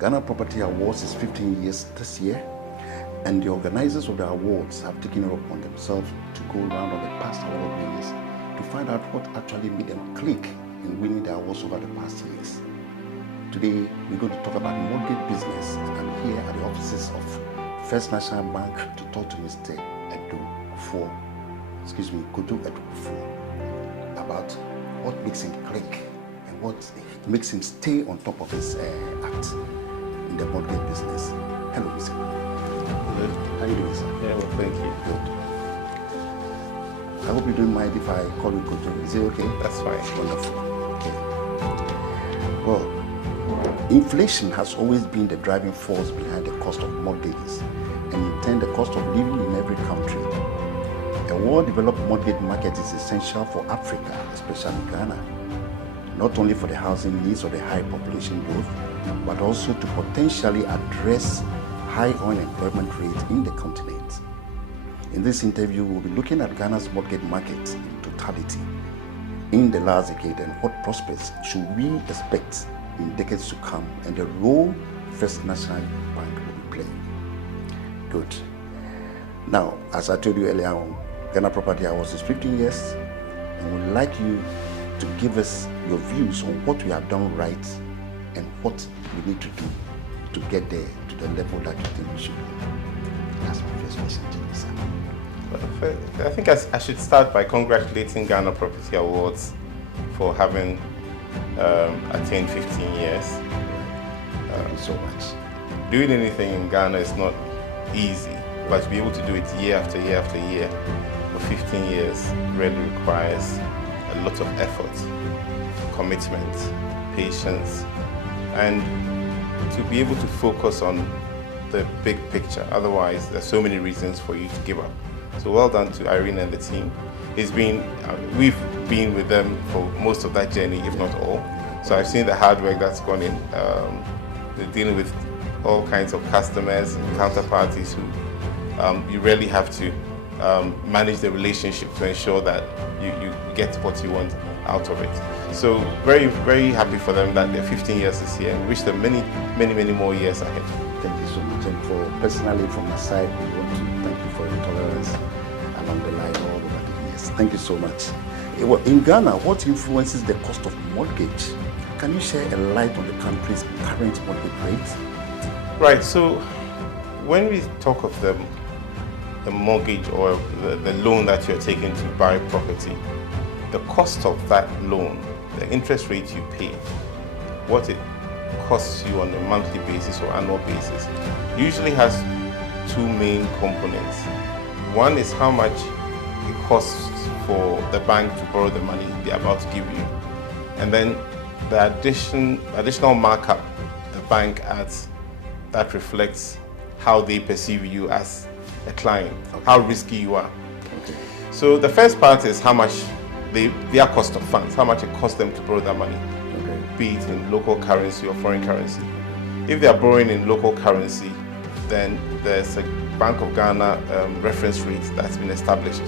Ghana Property Awards is 15 years this year, and the organizers of the awards have taken it upon themselves to go around on the past award winners to find out what actually made them click in winning the awards over the past years. Today, we're going to talk about mortgage business, and I'm here at the offices of First National Bank to talk to Mr. Kojo Edufo about what makes him click and what makes him stay on top of his act in the mortgage business. Hello, Mr. Hello. How are you doing, sir? Yeah, well, thank you. Good. I hope you don't mind if I call you Kojo. Is it okay? That's fine. Wonderful. Okay. Well, inflation has always been the driving force behind the cost of mortgages, and in turn the cost of living in every country. A well-developed mortgage market is essential for Africa, especially Ghana, not only for the housing needs of the high population growth, but also to potentially address high unemployment rate in the continent. In this interview, we'll be looking at Ghana's mortgage market in totality in the last decade and what prospects should we expect in decades to come, and the role First National Bank will be playing. Good. Now, as I told you earlier on, Ghana Property Awards is 15 years, and we'd like you to give us your views on what we have done right and what we need to do to get there to the level that you think we should be. That's my first question to you, sir. Well, I think I should start by congratulating Ghana Property Awards for having attained 15 years. Thank you so much. Doing anything in Ghana is not easy, but to be able to do it year after year after year for 15 years really requires a lot of effort, commitment, patience, and to be able to focus on the big picture. Otherwise, there's so many reasons for you to give up. So well done to Irene and the team. We've been with them for most of that journey, if not all. So I've seen the hard work that's gone in. They're dealing with all kinds of customers and counterparties who you really have to manage the relationship to ensure that you get what you want out of it. So very, very happy for them that they're 15 years this year, and wish them many, many, many more years ahead. Thank you so much. And personally from my side, we want to thank you for your tolerance along the line all over the years. Thank you so much. Well, in Ghana, what influences the cost of mortgage? Can you share a light on the country's current mortgage rate? Right, so when we talk of the mortgage or the loan that you're taking to buy property, the cost of that loan, the interest rate you pay, what it costs you on a monthly basis or annual basis, usually has two main components. One is how much it costs for the bank to borrow the money they're about to give you, and then the additional markup the bank adds that reflects how they perceive you as a client, how risky you are. Okay. So the first part is how much their cost of funds, how much it costs them to borrow that money, Okay. be it in local currency or foreign currency. If they are borrowing in local currency, then there's a Bank of Ghana reference rate that's been established.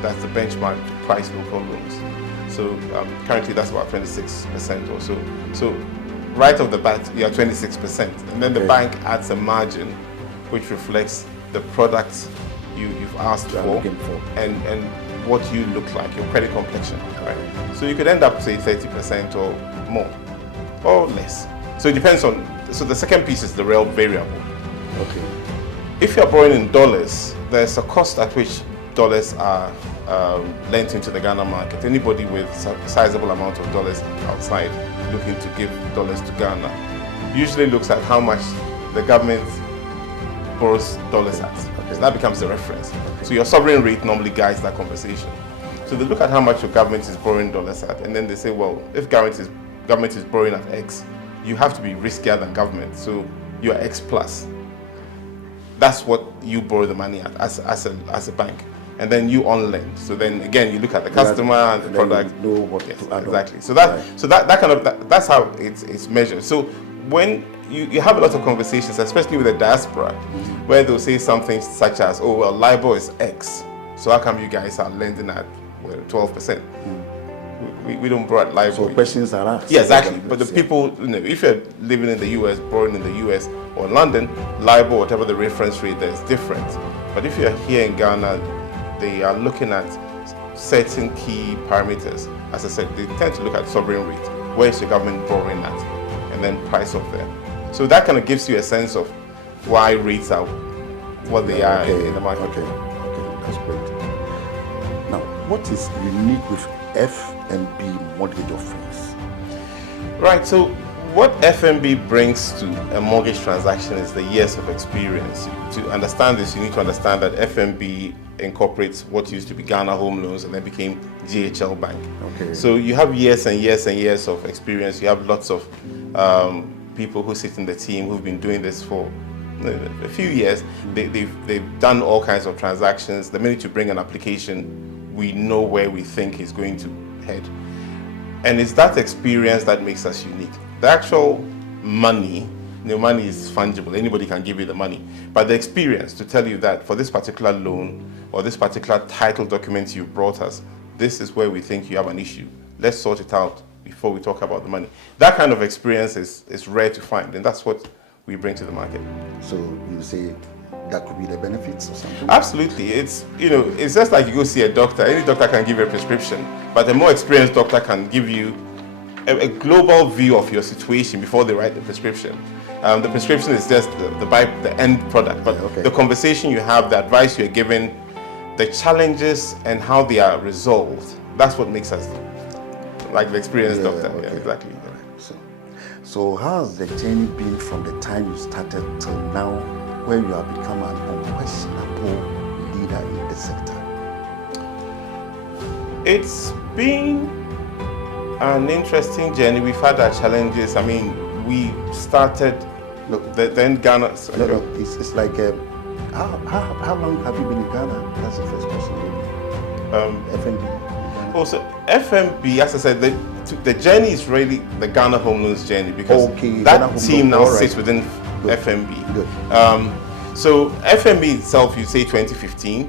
That's the benchmark to price local loans. So currently that's about 26% or so. So right off the bat, you are 26%. And then the Okay. bank adds a margin which reflects the product you've asked You are for, looking for. and what you look like, your credit complexion, right? So you could end up, say, 30% or more, or less. So it depends on, so the second piece is the real variable. Okay. If you're borrowing in dollars, there's a cost at which dollars are lent into the Ghana market. Anybody with a sizable amount of dollars outside looking to give dollars to Ghana usually looks at how much the government borrows dollars at. So that becomes the reference. So your sovereign rate normally guides that conversation. So they look at how much your government is borrowing dollars at, and then they say, well, if government is borrowing at X, you have to be riskier than government, so you're X plus. That's what you borrow the money at as a bank, and then you on lend. So then again, you look at the customer and the product. Know what Yes, to add exactly. on. So that Right. so that kind of that's how it's measured. So when you have a lot of conversations, especially with the diaspora, where they'll say something such as, "Oh well, LIBOR is X, so how come you guys are lending at 12%?" We don't borrow at LIBOR. So questions are asked. Yeah, exactly. But the people, if you're living in the US, borrowing in the US or London, LIBOR, whatever the reference rate there is different. But if you're here in Ghana, they are looking at certain key parameters. As I said, they tend to look at sovereign rate. Where is the government borrowing at? And then price of there. So that kind of gives you a sense of why rates are what they are in the market. Okay, that's great. Now, what is unique with FMB mortgage offerings? Right, so what FMB brings to a mortgage transaction is the years of experience. To understand this, you need to understand that FMB incorporates what used to be Ghana Home Loans and then became GHL Bank. Okay. So you have years and years and years of experience. You have lots of people who sit in the team who've been doing this for a few years. They've done all kinds of transactions. The minute you bring an application, we know where we think is going to head. And it's that experience that makes us unique. The actual money, money is fungible. Anybody can give you the money. But the experience to tell you that for this particular loan or this particular title document you brought us, this is where we think you have an issue. Let's sort it out before we talk about the money. That kind of experience is rare to find, and that's what we bring to the market. So you say that could be the benefits or something? Absolutely. It's just like you go see a doctor. Any doctor can give you a prescription, but a more experienced doctor can give you a global view of your situation before they write the prescription. The prescription is just the end product, but the conversation you have, the advice you're given, the challenges and how they are resolved, that's what makes us like the experienced doctor. Okay. Yeah, exactly. So how has the journey been from the time you started till now, where you have become an unquestionable leader in the sector? It's been an interesting journey. We've had our challenges. I mean, we started, then Ghana. It's like, how long have you been in Ghana? That's the first question. FMB. Also, FMB, as I said, the journey is really the Ghana Home Loans journey, because that team now sits within FMB. So FMB itself, you say 2015.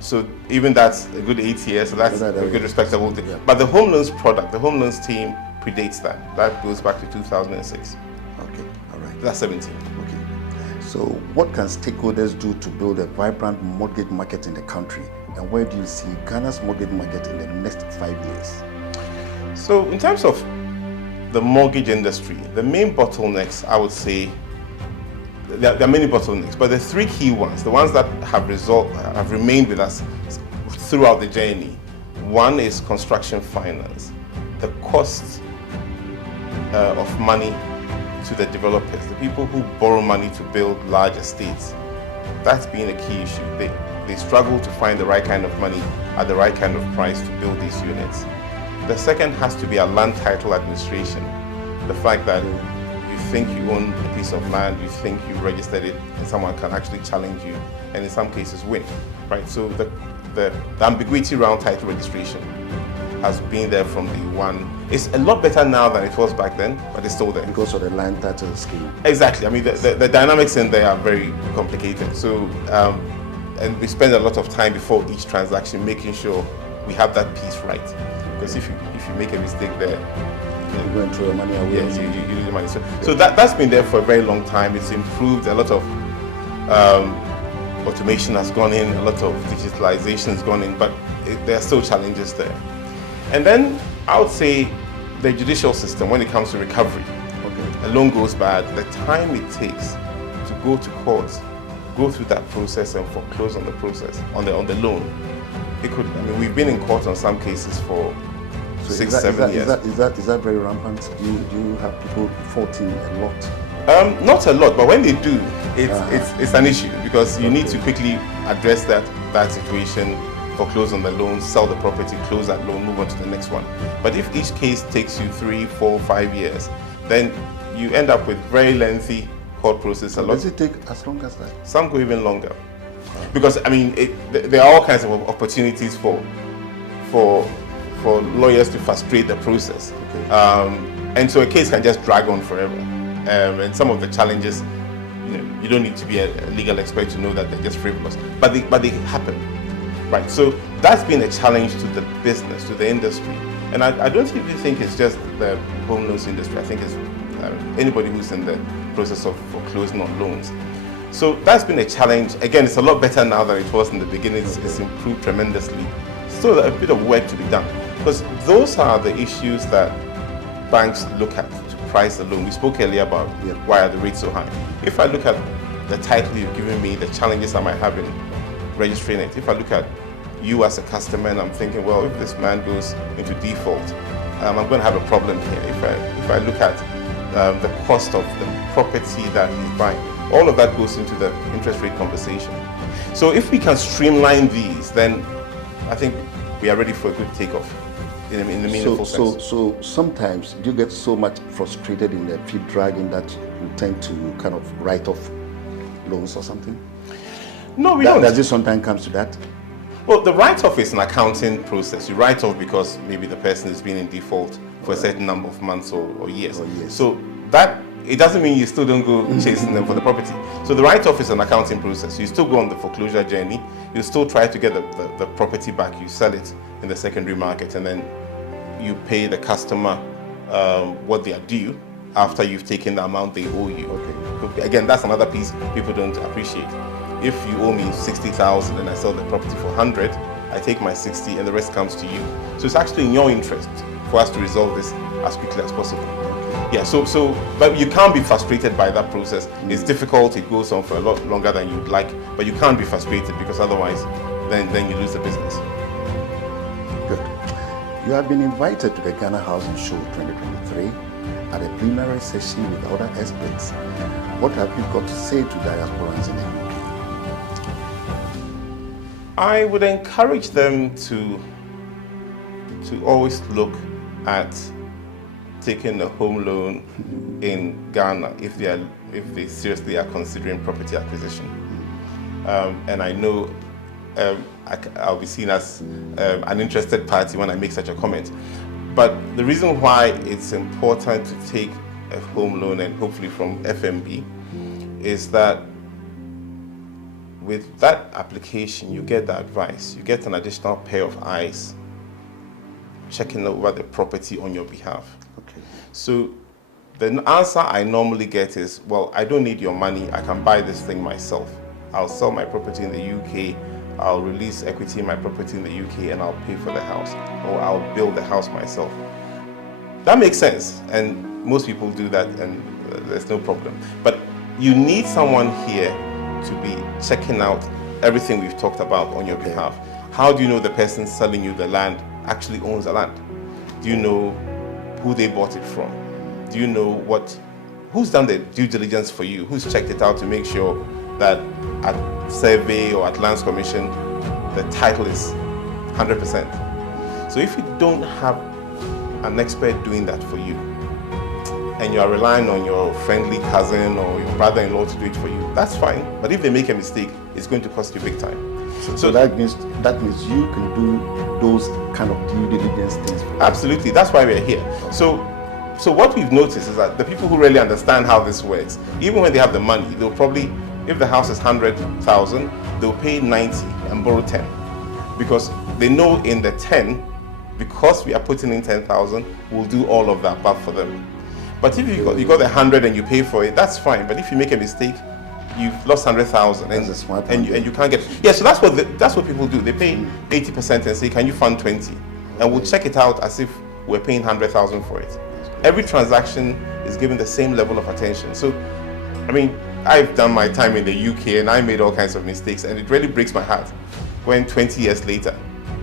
So even that's a good 8 years, so that's a good respectable thing. Yeah. But the home loans product, the home loans team predates that. That goes back to 2006. Okay, all right. That's 17. Okay. So what can stakeholders do to build a vibrant mortgage market in the country? And where do you see Ghana's mortgage market in the next 5 years? So in terms of the mortgage industry, the main bottlenecks, I would say, there are many bottlenecks, but the three key ones, the ones that have remained with us throughout the journey. One is construction finance. The cost of money to the developers, the people who borrow money to build large estates. That's been a key issue. They struggle to find the right kind of money at the right kind of price to build these units. The second has to be a land title administration. The fact that you think you own a piece of land, you think you registered it, and someone can actually challenge you, and in some cases win, right? So the ambiguity around title registration has been there from day one. It's a lot better now than it was back then, but it's still there. Because of the land title scheme. Exactly. I mean, the dynamics in there are very complicated. So, and we spend a lot of time before each transaction making sure we have that piece right. Because if you make a mistake there, you're going to throw your money away. Yes, you lose the money. So that's been there for a very long time. It's improved. A lot of automation has gone in, a lot of digitalization has gone in, but there are still challenges there. And then I would say the judicial system, when it comes to recovery. A loan goes bad, the time it takes to go to court, go through that process and foreclose on the process, on the loan. We've been in court on some cases for 6-7 years. Is that very rampant? Do you have people faulting a lot? Not a lot, but when they do, it's an issue, because you need to quickly address that situation, foreclose on the loan, sell the property, close that loan, move on to the next one. But if each case takes you 3, 4, 5 years, then you end up with very lengthy court process. Does it take as long as that? Some go even longer, because there are all kinds of opportunities for lawyers to frustrate the process, and so a case can just drag on forever. And some of the challenges, you don't need to be a legal expert to know that they're just frivolous, but they happen, right? So that's been a challenge to the business, to the industry, And I don't even think it's just the home loans industry. I think it's anybody who's in the process of foreclosing on loans. So that's been a challenge. Again, it's a lot better now than it was in the beginning. It's improved tremendously. Still a bit of work to be done, because those are the issues that banks look at to price the loan. We spoke earlier about why are the rates so high. If I look at the title you've given me, the challenges I might have in registering it, if I look at you as a customer and I'm thinking, well, if this man goes into default, I'm going to have a problem here. If I look at the cost of the property that he's buying, all of that goes into the interest rate conversation. So if we can streamline these, then I think we are ready for a good takeoff in a meaningful sense. So sometimes you get so much frustrated in the feet dragging that you tend to kind of write off loans or something? No, we don't. Does it sometimes come to that? Well, the write-off is an accounting process. You write off because maybe the person has been in default for a certain number of months or years. So that, it doesn't mean you still don't go chasing them for the property. So the write-off is an accounting process. You still go on the foreclosure journey. You still try to get the property back. You sell it in the secondary market, and then you pay the customer what they are due after you've taken the amount they owe you. Okay. Again, that's another piece people don't appreciate. If you owe me 60,000 and I sell the property for 100, I take my 60 and the rest comes to you. So it's actually in your interest for us to resolve this as quickly as possible. Yeah, but you can't be frustrated by that process. It's difficult, it goes on for a lot longer than you'd like, but you can't be frustrated because otherwise then you lose the business. Good. You have been invited to the Ghana Housing Show 2023 at a plenary session with other experts. What have you got to say to diasporans in the UK? I would encourage them to always look at taking a home loan in Ghana if they seriously are considering property acquisition. And I know I'll be seen as an interested party when I make such a comment. But the reason why it's important to take a home loan, and hopefully from FMB, is that with that application, you get the advice, you get an additional pair of eyes checking over the property on your behalf. Okay. So the answer I normally get is, well, I don't need your money, I can buy this thing myself. I'll sell my property in the UK, I'll release equity in my property in the UK, and I'll pay for the house, or I'll build the house myself. That makes sense, and most people do that, and there's no problem. But you need someone here to be checking out everything we've talked about on your behalf. How do you know the person selling you the land actually owns the land? Do you know who they bought it from? Do you know who's done the due diligence for you? Who's checked it out to make sure that at survey or at lands commission, the title is 100%. So if you don't have an expert doing that for you, and you are relying on your friendly cousin or your brother-in-law to do it for you, that's fine. But if they make a mistake, it's going to cost you big time. So that means you can do those kind of due diligence things. Absolutely, that's why we're here. So what we've noticed is that the people who really understand how this works, even when they have the money, they'll probably, if the house is 100,000, they'll pay 90 and borrow 10, because they know in the 10, because we are putting in 10,000, we'll do all of that back for them. But if you got the 100 and you pay for it, that's fine. But if you make a mistake, you've lost 100,000 and you can't get it. Yeah, so that's what people do. They pay 80% and say, can you fund 20? And we'll check it out as if we're paying 100,000 for it. Every transaction is given the same level of attention. So, I mean, I've done my time in the UK and I made all kinds of mistakes, and it really breaks my heart when 20 years later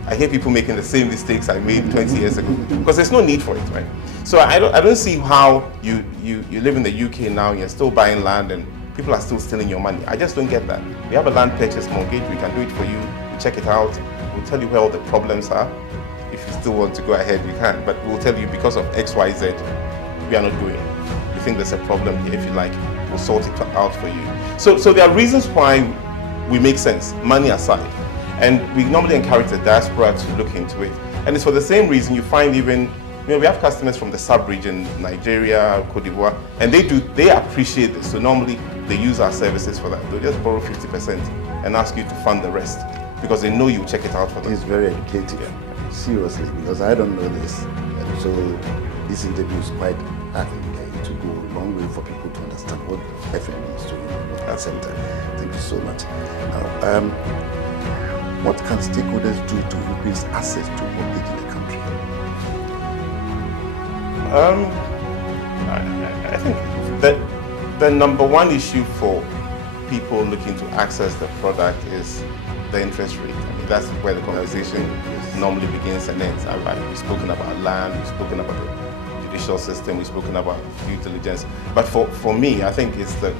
I hear people making the same mistakes I made 20 years ago, because there's no need for it, right? So I don't see how you live in the UK now, you're still buying land and people are still stealing your money. I just don't get that. We have a land purchase mortgage, we can do it for you, we check it out, we'll tell you where all the problems are. If you still want to go ahead, you can, but we'll tell you because of X, Y, Z, we are not doing it. You think there's a problem here, if you like, we'll sort it out for you. So there are reasons why we make sense, money aside. And we normally encourage the diaspora to look into it. And it's for the same reason you find even, we have customers from the sub-region, Nigeria, Cote d'Ivoire, and they appreciate this. So normally they use our services for that. They'll just borrow 50% and ask you to fund the rest, because they know you check it out for them. It's very educative. Yeah. seriously, because I don't know this. And so this interview is quite, I think, to go a long way for people to understand what FNB is doing in the local center. Thank you so much. Now, what can stakeholders do to increase access to mortgage in the country? I think that the number one issue for people looking to access the product is the interest rate. I mean, that's where the conversation normally begins and ends. We've spoken about land, we've spoken about the judicial system, we've spoken about due diligence. But for me, I think it's the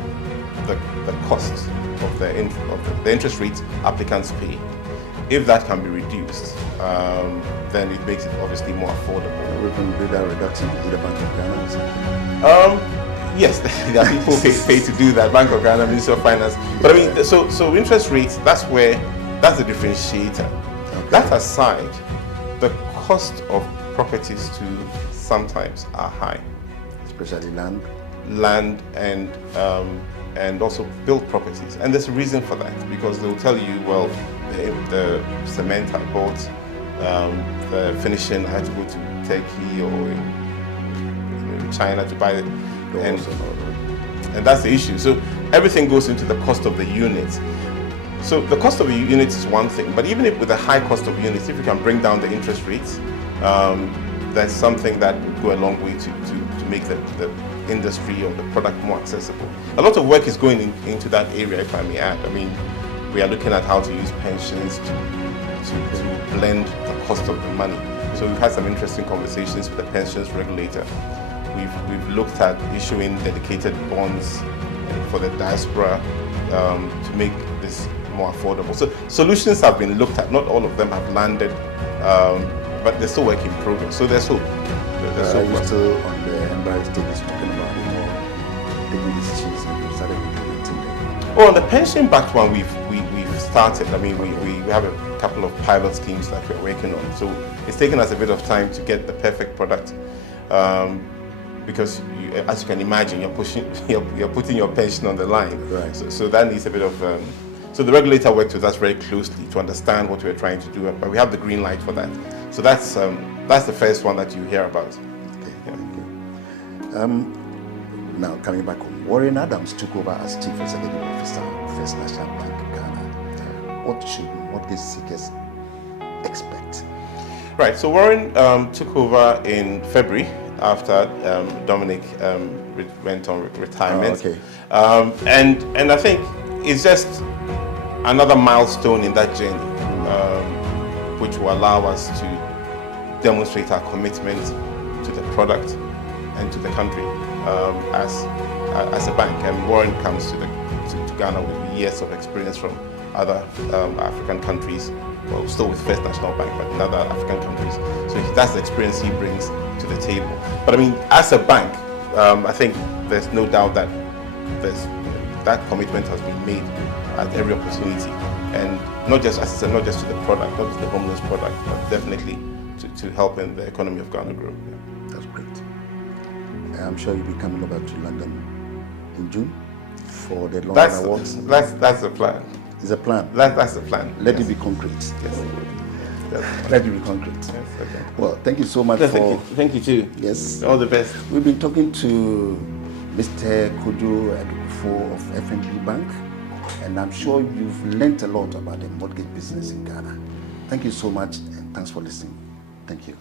cost of the interest rates applicants pay. If that can be reduced, then it makes it obviously more affordable. We can do that reduction in the Bank of Ghana or something? Yes, there are people pay to do that, Bank of Ghana, Ministry of Finance. But I mean, so interest rates, that's the differentiator. Okay. That aside, the cost of properties too sometimes are high. Especially land? Land and also built properties. And there's a reason for that, because they'll tell you, well, the cement I bought, the finishing I had to go to Turkey or in China to buy it. And that's the issue. So everything goes into the cost of the unit. So the cost of the unit is one thing, but even if with a high cost of units, if you can bring down the interest rates, that's something that would go a long way to make the industry or the product more accessible. A lot of work is going into that area, if I may add. I mean, we are looking at how to use pensions to blend the cost of the money. So we've had some interesting conversations with the pensions regulator. We've looked at issuing dedicated bonds for the diaspora to make this more affordable. So solutions have been looked at. Not all of them have landed, but they're still work in progress. So there's hope. Are you still on the embryo stages talking about it, or taking decisions and you started implementing them? Oh, on the pension-backed one, we've started. I mean, we have a couple of pilot schemes that we're working on. So it's taken us a bit of time to get the perfect product. Because as you can imagine, you're putting your pension on the line. Right. So that needs a bit of. So the regulator worked with us very closely to understand what we're trying to do, but we have the green light for that. So that's the first one that you hear about. Okay, thank you. Now coming back home, Warren Adams took over as Chief Executive Officer of First National Bank Ghana. What should mortgage seekers expect? Right. So Warren took over in February, after Dominic went on retirement. Oh, okay. And I think it's just another milestone in that journey, which will allow us to demonstrate our commitment to the product and to the country as a bank. And Warren comes to Ghana with years of experience from other African countries, well, still with First National Bank, but in other African countries. So that's the experience he brings to the table. But I mean, as a bank, I think there's no doubt that that commitment has been made at every opportunity, and not just, as I said, not just to the product, not just the homeless product, but definitely to helping the economy of Ghana grow. Yeah. That's great. I'm sure you'll be coming over to London in June for the London Awards. That's the plan. It's a plan. That's the plan. Let it be concrete. Yes. Let it be concrete. Yes, okay. Well, thank you so much Thank you too. Yes. All the best. We've been talking to Mr. Kojo Adufo of FNB Bank, and I'm sure you've learned a lot about the mortgage business in Ghana. Thank you so much, and thanks for listening. Thank you.